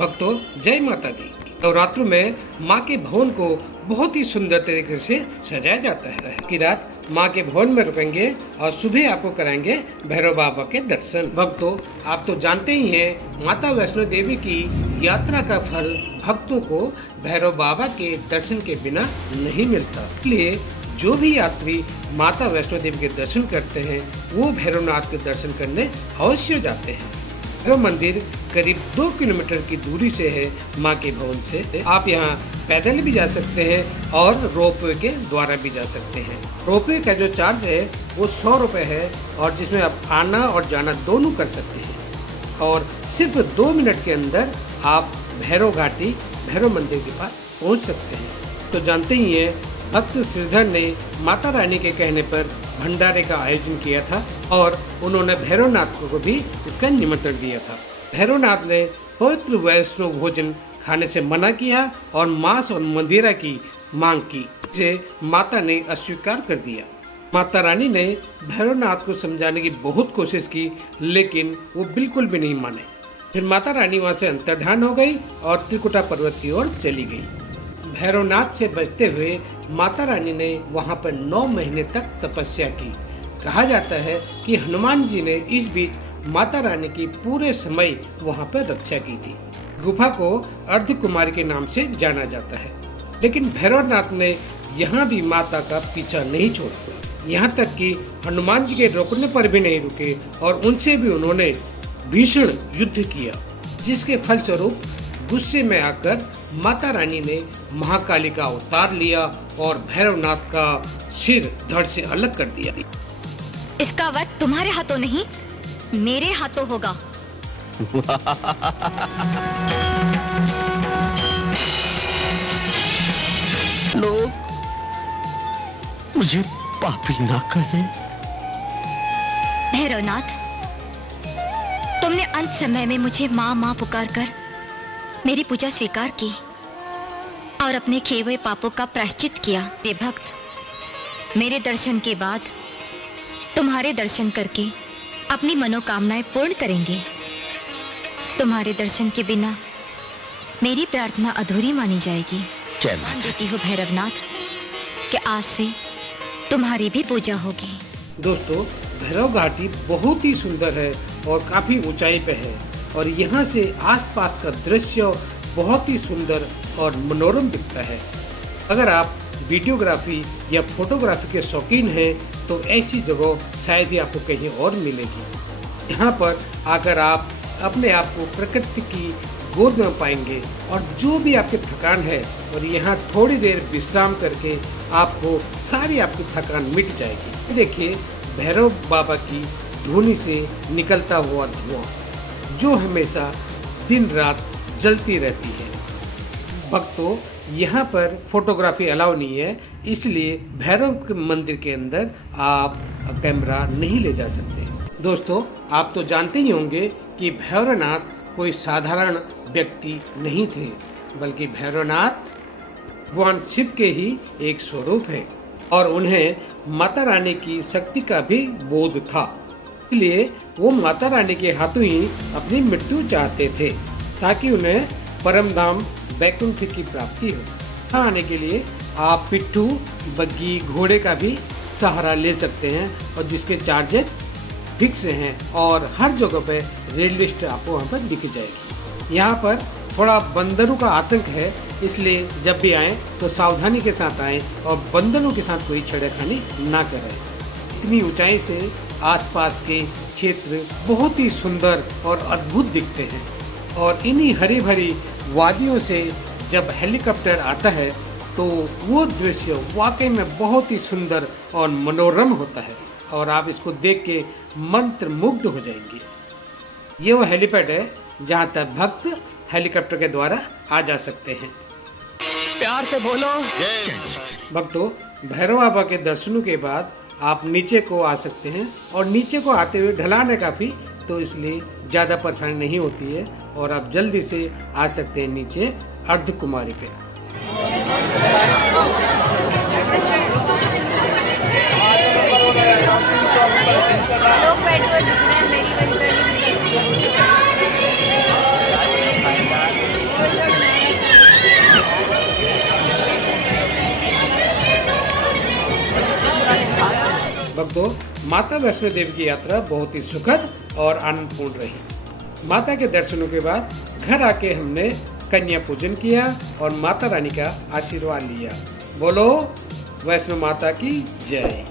भक्तों जय माता दी। नवरात्रों में माँ के भवन को बहुत ही सुंदर तरीके से सजाया जाता है कि रात माँ के भवन में रुकेंगे और सुबह आपको कराएंगे भैरव बाबा के दर्शन। भक्तों आप तो जानते ही हैं माता वैष्णो देवी की यात्रा का फल भक्तों को भैरव बाबा के दर्शन के बिना नहीं मिलता। इसलिए जो भी यात्री माता वैष्णो देवी के दर्शन करते हैं वो भैरवनाथ के दर्शन करने अवश्य जाते हैं। भैरव मंदिर करीब 2 किलोमीटर की दूरी से है माँ के भवन से। आप यहाँ पैदल भी जा सकते हैं और रोपवे के द्वारा भी जा सकते हैं। रोपवे का जो चार्ज है वो 100 रुपए है और जिसमें आप आना और जाना दोनों कर सकते हैं और सिर्फ 2 मिनट के अंदर आप भैरव घाटी भैरव मंदिर के पास पहुँच सकते हैं। तो जानते ही हैं भक्त श्रीधर ने माता रानी के कहने पर भंडारे का आयोजन किया था और उन्होंने भैरवनाथ को भी इसका निमंत्रण दिया था। भैरवनाथ ने पवित्र वैष्णव भोजन खाने से मना किया और मांस और मदिरा की मांग की, जिसे माता ने अस्वीकार कर दिया। माता रानी ने भैरवनाथ को समझाने की बहुत कोशिश की लेकिन वो बिल्कुल भी नहीं माने। फिर माता रानी वहाँ से अंतर्धान हो गई और त्रिकुटा पर्वत की ओर चली गई। भैरवनाथ से बचते हुए माता रानी ने वहाँ पर 9 महीने तक तपस्या की। कहा जाता है कि हनुमान जी ने इस बीच माता रानी की पूरे समय वहाँ पर रक्षा की थी। गुफा को अर्धकुमारी के नाम से जाना जाता है, लेकिन भैरवनाथ ने यहाँ भी माता का पीछा नहीं छोड़ा। यहाँ तक कि हनुमान जी के रोकने पर भी नहीं रुके और उनसे भी उन्होंने भीषण युद्ध किया, जिसके फलस्वरूप गुस्से में आकर माता रानी ने महाकाली का अवतार लिया और भैरवनाथ का सिर धड़ से अलग कर दिया। इसका वध तुम्हारे हाथों नहीं मेरे हाथों होगा। लोग मुझे पापी ना कहें। भैरवनाथ, तुमने अंत समय में मुझे माँ माँ पुकार कर मेरी पूजा स्वीकार की और अपने किए हुए पापों का प्रायश्चित किया। ये भक्त मेरे दर्शन के बाद तुम्हारे दर्शन करके अपनी मनोकामनाएं पूर्ण करेंगे। तुम्हारे दर्शन के बिना मेरी प्रार्थना अधूरी मानी जाएगी। मान देती हूँ भैरवनाथ कि आज से तुम्हारी भी पूजा होगी। दोस्तों भैरव घाटी बहुत ही सुंदर है और काफी ऊंचाई पे है और यहाँ से आसपास का दृश्य बहुत ही सुंदर और मनोरम दिखता है। अगर आप वीडियोग्राफी या फोटोग्राफी के शौकीन हैं तो ऐसी जगह शायद ही आपको कहीं और मिलेगी। यहाँ पर आकर आप अपने आप को प्रकृति की गोद में पाएंगे और जो भी आपकी थकान है और यहाँ थोड़ी देर विश्राम करके आपको सारी आपकी थकान मिट जाएगी। देखिए भैरव बाबा की धुनी से निकलता हुआ धुआं जो हमेशा दिन रात जलती रहती है। भक्तों यहाँ पर फोटोग्राफी अलाउ नहीं है, इसलिए भैरव मंदिर के अंदर आप कैमरा नहीं ले जा सकते। दोस्तों आप तो जानते ही होंगे कि भैरवनाथ कोई साधारण व्यक्ति नहीं थे, बल्कि भैरवनाथ भगवान शिव के ही एक स्वरूप है और उन्हें माता रानी की शक्ति का भी बोध था। इसलिए वो माता रानी के हाथों ही अपनी मृत्यु चाहते थे ताकि उन्हें परम धाम वैकुंठ की प्राप्ति हो। यहाँ आने के लिए आप पिट्ठू, बग्गी, घोड़े का भी सहारा ले सकते हैं और जिसके चार्जेस फिक्स हैं और हर जगह पे रेल लिस्ट आपको वहाँ पर दिख जाएगी। यहाँ पर थोड़ा बंदरों का आतंक है, इसलिए जब भी आए तो सावधानी के साथ आए और बंदरों के साथ कोई छेड़खानी ना करें। इतनी ऊंचाई से आसपास के क्षेत्र बहुत ही सुंदर और अद्भुत दिखते हैं और इन्हीं हरी भरी वादियों से जब हेलीकॉप्टर आता है तो वो दृश्य वाकई में बहुत ही सुंदर और मनोरम होता है और आप इसको देख के मंत्रमुग्ध हो जाएंगे। ये वो हेलीपैड है जहाँ तक भक्त हेलीकॉप्टर के द्वारा आ जा सकते हैं। प्यार से बोलो। भक्तों भैरव बाबा के दर्शनों के बाद आप नीचे को आ सकते हैं और नीचे को आते हुए ढलान है काफी, तो इसलिए ज्यादा परेशानी नहीं होती है और आप जल्दी से आ सकते हैं नीचे अर्धकुमारी पे। लोग बैठे हुए दिख रहे हैं मेरी वाली भक्तों, माता वैष्णो देवी की यात्रा बहुत ही सुखद और आनंदपूर्ण रही। माता के दर्शनों के बाद घर आके हमने कन्या पूजन किया और माता रानी का आशीर्वाद लिया। बोलो वैष्णो माता की जय।